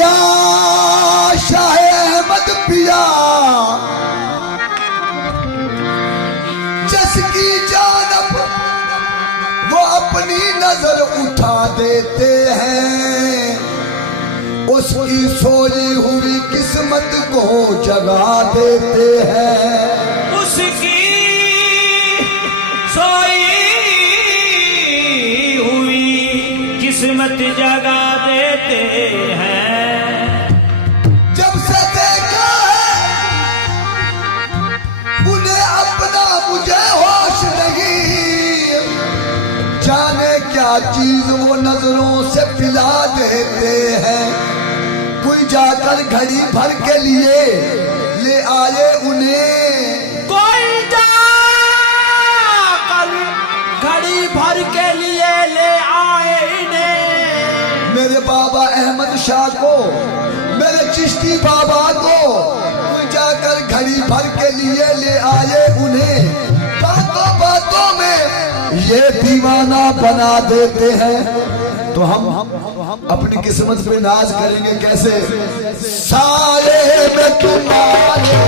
पिया शाह अहमद पिया, जिसकी जानब वो अपनी नजर उठा देते हैं, उसकी सोई हुई किस्मत को जगा देते हैं। उसकी सोई हुई किस्मत जगा देते हैं। जब से देखा है उन्हें अपना मुझे होश नहीं, जाने क्या चीज वो नजरों से पिला देते हैं। कोई जाकर घड़ी भर के लिए ले आए उन्हें, कोई जाकर घड़ी भर के लिए ले आए इन्हें। मेरे बाबा अहमद शाह को, मेरे चिश्ती बाबा को कोई जाकर घड़ी भर के लिए ले आए उन्हें। बातों बातों में ये दीवाना बना देते हैं। तो हम अपनी किस्मत पे नाज करेंगे कैसे? साये में तुम्हारे